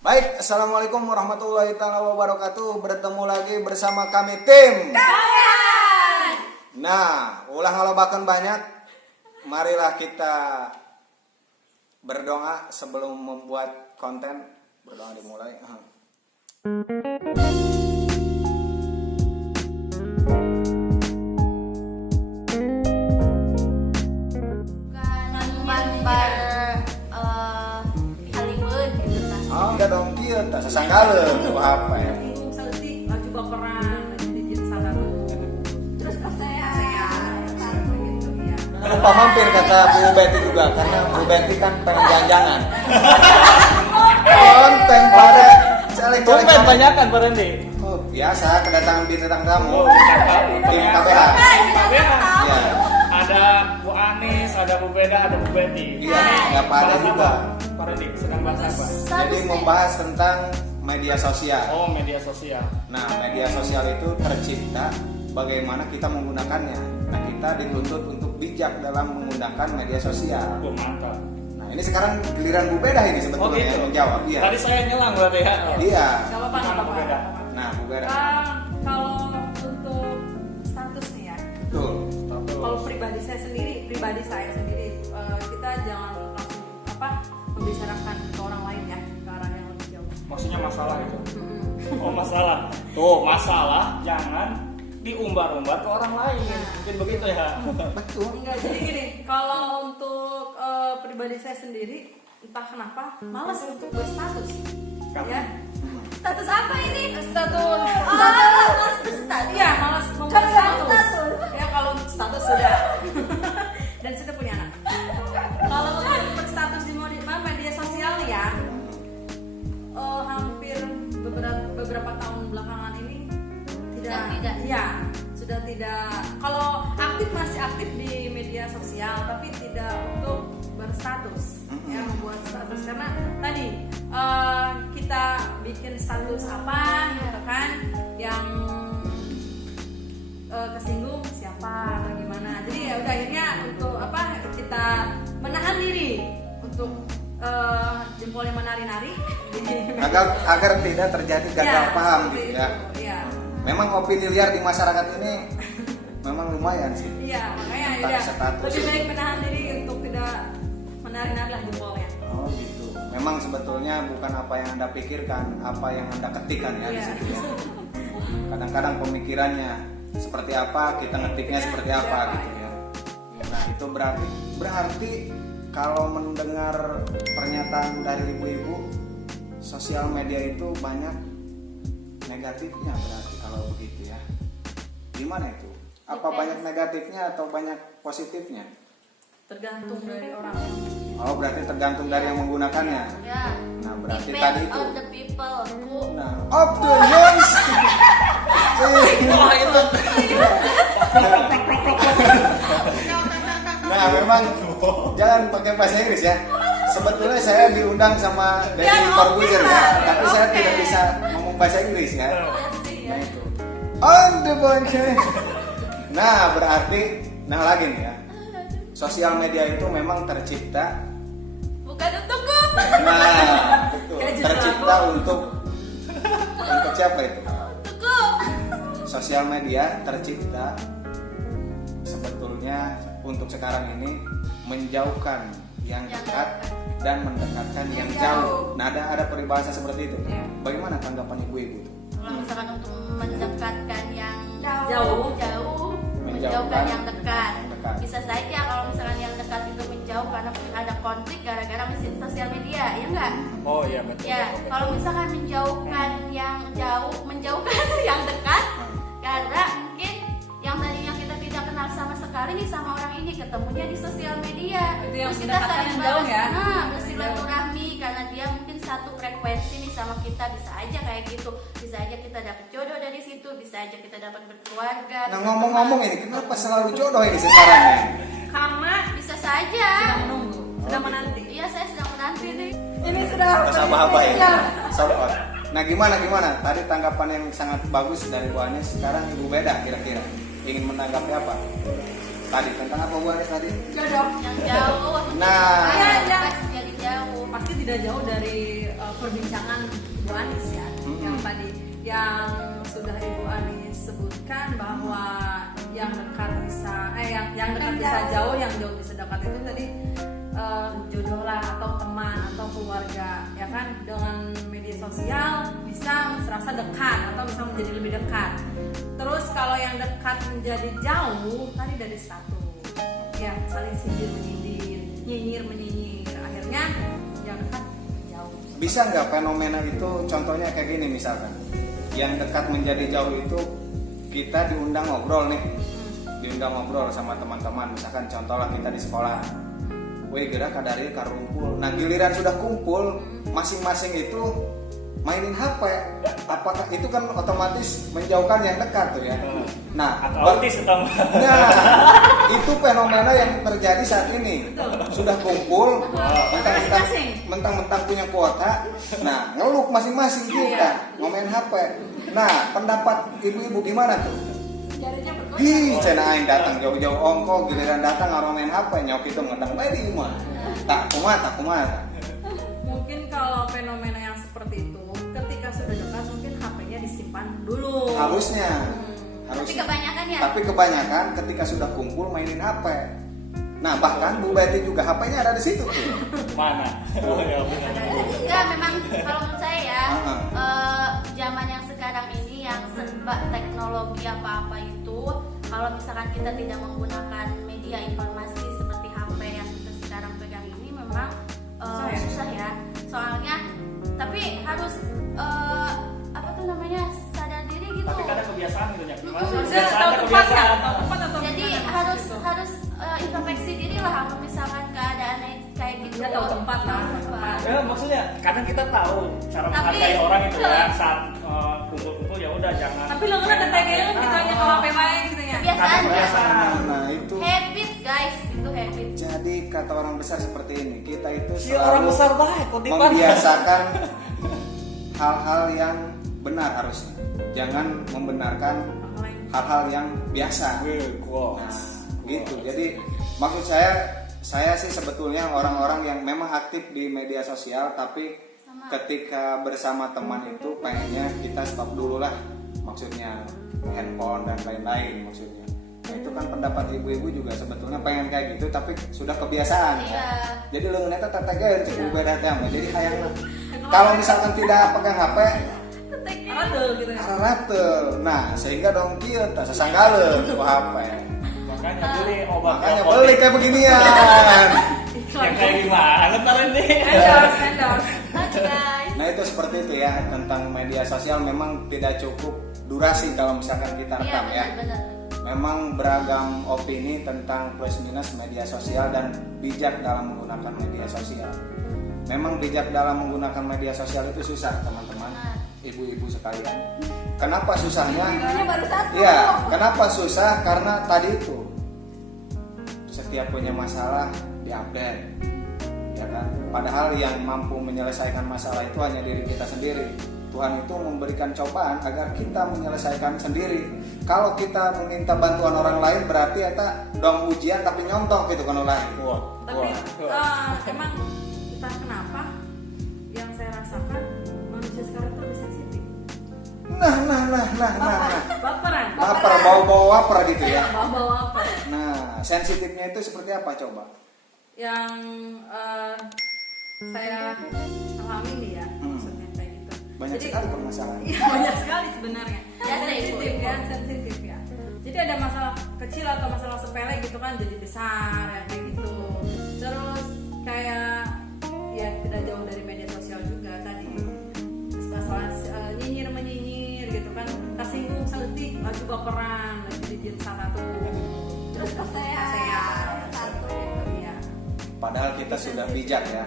Baik, assalamualaikum warahmatullahi wabarakatuh. Bertemu lagi bersama kami tim. Nah, ulah ngalobakan banyak. Marilah kita berdoa sebelum membuat konten. Berdoa dimulai. Udah dong kia, tak sesangkaleun apa ya. Bingung seutik, coba perang, dikit sadar. Terus pas saya gitu ya. Lupa mampir kata Bu Betty juga, karena Bu Betty kan pengen jangan-jangan. Konten pada celek-celek. Tumpen banyak kan Pak Randy? Oh, biasa kedatangan bintang tamu. Tim KPH. Iya. Ada Bu Anis, ada Bu Beda, ada Bu Betty. Iya, nggak pada juga. Pak Randy sedang bahas apa? Jadi membahas tentang media sosial. Oh, media sosial. Nah, media sosial itu tercipta bagaimana kita menggunakannya. Nah, kita dituntut untuk bijak dalam menggunakan media sosial. Oh, mantap. Nah, ini sekarang giliran Bu Beda ini sebetulnya gitu? yang menjawab. Iya. Tadi saya nyelang berarti ya? Iya. Gak apa-apa, gak Gimana, Bu Beda? apa-apa. Nah, Bu Beda. Kalau untuk status nih ya, Betul. kalau pribadi saya sendiri, kita jangan langsung membicarakan ke orang lain ya, ke arah yang lebih jauh. Maksudnya masalah itu? Oh, masalah. Tuh, masalah jangan diumbar-umbar ke orang lain. Mungkin begitu ya? Betul. Enggak, jadi gini, kalau untuk pribadi saya sendiri, entah kenapa malas untuk berstatus. Ya. Status apa ini? Status. Status. Iya, malas membuat status. Ya kalau status sudah. Dan sudah punya anak. Kalau untuk berstatus di media sosial ya, hampir beberapa tahun belakangan ini tidak. Ya, sudah tidak. Kalau aktif masih aktif di media sosial, tapi tidak untuk berstatus. Ya, membuat status karena tadi kita bikin status apa gitu kan yang kesinggung siapa atau gimana, jadi ya udah akhirnya untuk kita menahan diri untuk jempolnya menari-nari agar tidak terjadi gagal paham gitu ya. Iya. Memang opini liar di masyarakat ini memang lumayan sih. Iya, makanya Tentang ya status. lebih baik menahan diri untuk tidak menari-nari lah jempolnya. Oh gitu. Memang sebetulnya bukan apa yang Anda pikirkan, apa yang Anda ketikkan ya di Iya. situ ya. Kadang-kadang pemikirannya seperti apa, kita ngetiknya seperti apa gitu ya. Nah, itu berarti kalau mendengar pernyataan dari ibu-ibu, sosial media itu banyak negatifnya berarti kalau begitu ya. Gimana itu? Apa banyak negatifnya atau banyak positifnya? Tergantung dari orang. Oh, berarti tergantung dari yang menggunakannya. Ya. Nah, berarti Depends tadi itu. on the people. Nah, of the years. Wah, itu. Nah, memang jangan pakai bahasa Inggris ya. Sebetulnya saya diundang sama Deddy Corbuzier ya, tapi saya tidak bisa ngomong bahasa Inggris ya. Nah, itu. On the bunker. Nah, berarti lagi nih ya. Sosial media itu memang tercipta. Bukan untukku. Nah, betul. Tercipta untuk siapa itu? Untukku. Sosial media tercipta sebetulnya untuk sekarang ini menjauhkan yang dekat dan mendekatkan yang jauh. Nah, ada peribahasa seperti itu. Ya. Bagaimana tanggapan ibu-ibu itu? Kalau misalkan untuk mendekatkan yang Jauh. menjauhkan yang dekat. dekat. Bisa saja kalau misalkan yang dekat itu menjauh karena mungkin ada konflik gara-gara mesin sosial media, ya enggak? Oh iya, betul. Ya, betul. kalau misalkan menjauhkan yang jauh, menjauhkan yang dekat, karena mungkin yang tadinya kita tidak kenal sama sekali nih sama orang ini ketemunya di sosial media. Itu yang Terus kita mendekatkan saling yang jauh ya. bersilaturahmi karena dia mungkin satu frekuensi nih sama kita, bisa aja kayak gitu. Bisa aja kita dapat jodoh dari situ, bisa aja kita dapat berkeluarga. Nah, bisa ngomong-ngomong teman. ini kenapa selalu jodoh ini sekarang ya? Karena Bisa saja. sedang menunggu, sedang menanti. Iya, saya sedang menanti nih. Ini sudah Sahabat ya. Iya. Sahabat. Nah, gimana? Tadi tanggapan yang sangat bagus dari Bu Anies. Sekarang Ibu Beda kira-kira ingin menanggapi apa? Tadi tentang apa Bu Anies tadi? Jodoh. Yang jauh. Nah. Iya, jadi jauh. Pasti tidak jauh dari perbincangan manis ya. Yang tadi yang sudah Ibu Ani sebutkan bahwa yang dekat bisa yang dekat bisa jauh, yang jauh bisa dekat itu tadi jodoh lah atau teman atau keluarga ya kan. Dengan media sosial bisa serasa dekat atau bisa menjadi lebih dekat. Terus kalau yang dekat menjadi jauh tadi dari status ya, saling sindir menyindir, nyinyir menyinyir, akhirnya yang dekat jauh. Bisa nggak fenomena itu contohnya kayak gini, misalkan yang dekat menjadi jauh itu kita diundang ngobrol nih, diundang ngobrol sama teman-teman, misalkan contoh lah kita di sekolah, weh gerak kadari karumpul, nah giliran sudah kumpul masing-masing itu mainin HP, apakah itu kan otomatis menjauhkan yang dekat tuh ya. Nah, atau autis atau nah itu fenomena yang terjadi saat ini. Sudah kumpul, mentang-mentang punya kuota, nah ngeluk masing-masing kita, ngomain HP. Nah, pendapat ibu-ibu gimana tuh? Jarinya bergoyang. Hi, cina aing datang jauh-jauh ongko, giliran datang orang main HP, nyok itu ngetang bae di rumah. Tak kumat. Mungkin kalau fenomena yang seperti itu, ketika sudah dekat mungkin HP-nya disimpan dulu. Harusnya. Tapi kebanyakan ya. Tapi kebanyakan ketika sudah kumpul mainin HP. Nah, bahkan Bu Betty juga HP-nya ada di situ tuh. mana? Oh ya benar. Enggak, memang kalau menurut saya ya, zaman yang sekarang ini yang serba teknologi apa-apa itu, kalau misalkan kita tidak menggunakan media informasi seperti HP yang kita sekarang pegang ini memang susah ya. Soalnya tapi harus apa tuh namanya, sadar diri gitu. Tapi kadang kebiasaan gitu ya. Jadi harus introspeksi diri lah kalau misalkan keadaannya kayak gitu. Ya tahu tempat lah. Ya, maksudnya kadang kita tahu cara Tapi- menghargai orang itu ya, saat kumpul-kumpul ya udah jangan. Tapi lo kan ada gitu kita hanya ke HP baik gitu ya. Kebiasaan. Kebiasaan. Nah, itu. Habit guys, itu habit. Jadi kata orang besar seperti ini, kita itu Si orang besar baik kok di membiasakan hal-hal yang benar harusnya. Jangan membenarkan hal-hal yang biasa. Nah, gitu. Jadi maksud saya sih sebetulnya orang-orang yang memang aktif di media sosial, tapi ketika bersama teman itu pengennya kita stop dulu lah, maksudnya handphone dan lain-lain maksudnya. Nah, itu kan pendapat ibu-ibu juga sebetulnya pengen kayak gitu, tapi sudah kebiasaan. Iya. Jadi lu ngeliatnya tetegeun cukup beda tema. Jadi hayang kalau misalkan tidak pegang HP, Aduh gitu ya. ratel. Nah, sehingga dong kieu tah sasanggaleuh ku HP. Makanya beli obat. Makanya beli kayak beginian. Yang kayak gimana ntar ini? Endorse. Oke guys. Nah, itu seperti itu ya, tentang media sosial memang tidak cukup durasi kalau misalkan kita Iya rekam ya. benar. Memang beragam opini tentang plus minus media sosial dan bijak dalam menggunakan media sosial. Memang bijak dalam menggunakan media sosial itu susah, teman-teman, ibu-ibu sekalian. Kenapa susahnya? Ini baru satu. Iya, kenapa susah? Karena tadi itu setiap punya masalah diupdate, ya kan? Padahal yang mampu menyelesaikan masalah itu hanya diri kita sendiri. Tuhan itu memberikan cobaan agar kita menyelesaikan sendiri. Kalau kita meminta bantuan orang lain berarti eta dong ujian tapi nyontok gitu kan lain. Tapi emang entah kenapa yang saya rasakan manusia sekarang tuh lebih sensitif. Nah. Baperan. Baper, bawa-bawa waper gitu ya. Bawa apa? Nah, sensitifnya itu seperti apa coba? Yang saya alami nih ya, maksudnya kayak gitu. Banyak sekali permasalahan. Iya, banyak sekali sebenarnya. Ya, Sensitif ya. Jadi ada masalah kecil atau masalah sepele gitu kan jadi besar ya, kayak gitu. Terus kayak ya tidak jauh dari media sosial juga tadi. Masalah nyinyir menyinyir gitu kan, tersinggung sedetik laju baperan jadi satu. Terus ke saya satu. Ya. Padahal kita sudah bijak ya.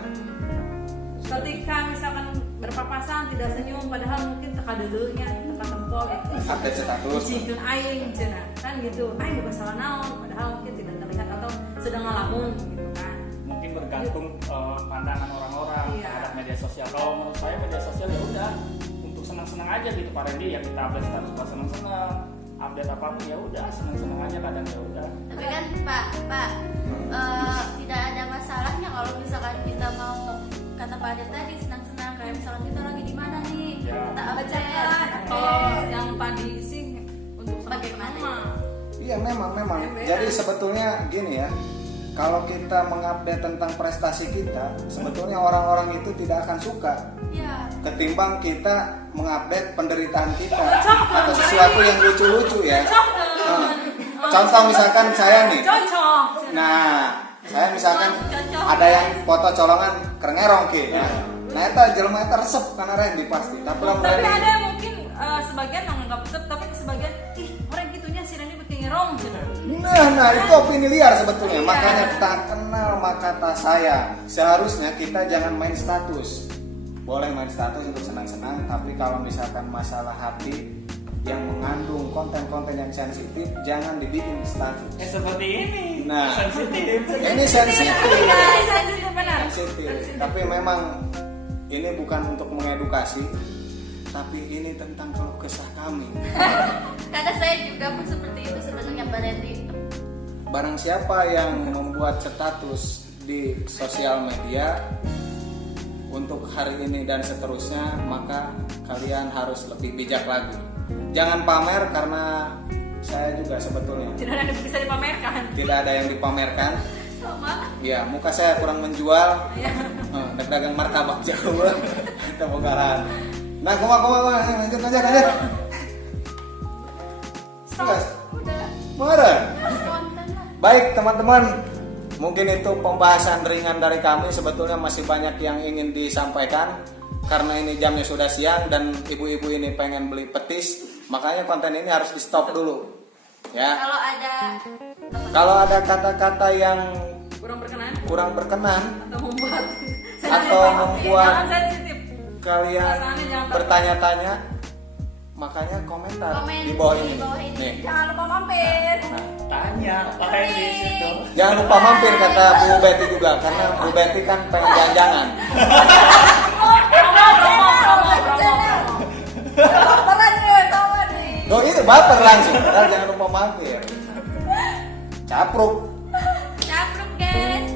Ketika misalkan berpapasan tidak senyum padahal mungkin teka dulunya teka tempol gitu. Update status. Jikeun aing cenah kan gitu. Aing bukan salah naon padahal mungkin tidak terlihat atau sedang ngalamun gitu kan. Mungkin bergantung pandangan orang-orang terhadap media sosial. Kalau menurut saya media sosial ya udah untuk senang-senang aja gitu Pak Randy, ya kita update status pas senang-senang, update apapun ya udah senang-senang aja kadang ya udah. Tapi kan Pak, tidak ada masalahnya kalau misalkan kita mau, kata Pak Ade tadi, senang-senang kayak misalkan kita lagi di mana nih, Ya Iya memang. Ember. Jadi sebetulnya gini ya, kalau kita mengupdate tentang prestasi kita, sebetulnya orang-orang itu tidak akan suka. Iya. Ketimbang kita mengupdate penderitaan kita atau sesuatu yang lucu-lucu ya. Contoh misalkan saya nih. Cocok. Nah, saya misalkan ada yang foto colongan kerengerong ki. Nah, itu jelema eta resep karena Randy pasti. Tapi Tapi ada yang mungkin sebagian menganggap resep, tapi sebagian ih orang gitunya si Randy bikin ngerong gitu. Nah, itu opini liar sebetulnya. Iya. Makanya tak kenal maka tak sayang. Seharusnya kita jangan main status. Boleh main status untuk senang-senang, tapi kalau misalkan masalah hati yang mengandung konten-konten yang sensitif, jangan dibikin status. Seperti ini. Nah, Sensitif. ini sensitif. Sensitif benar. Sensitif. Tapi memang ini bukan untuk mengedukasi, tapi ini tentang keluh kesah kami. Karena saya juga pun seperti itu sebenarnya Mbak Randy. Barang siapa yang membuat status di sosial media untuk hari ini dan seterusnya, maka kalian harus lebih bijak lagi. Jangan pamer, karena saya juga sebetulnya Tidak ada yang bisa dipamerkan. tidak ada yang dipamerkan. Sama. Ya, muka saya kurang menjual. Iya. Dagang martabak Jawa. Kita bogaran. Nah, kumaha lanjut. Stop. Udah Meren. konten lah. Baik teman-teman, mungkin itu pembahasan ringan dari kami. Sebetulnya masih banyak yang ingin disampaikan, karena ini jamnya sudah siang dan ibu-ibu ini pengen beli petis, makanya konten ini harus di stop dulu. Ya. Kalau ada kata-kata yang Kurang berkenan atau membuat jangan sensitif. kalian Perasaannya jangan bertanya-tanya, makanya komentar Komen di bawah di ini. bawah ini. Nih. Jangan lupa mampir. Nah, Tanya pakai di situ. jangan lupa mampir kata Bu Betty juga, karena Bu Betty kan pengen jangan-jangan. Loh itu baper langsung, padahal jangan lupa mampir. Capruk. Capruk guys.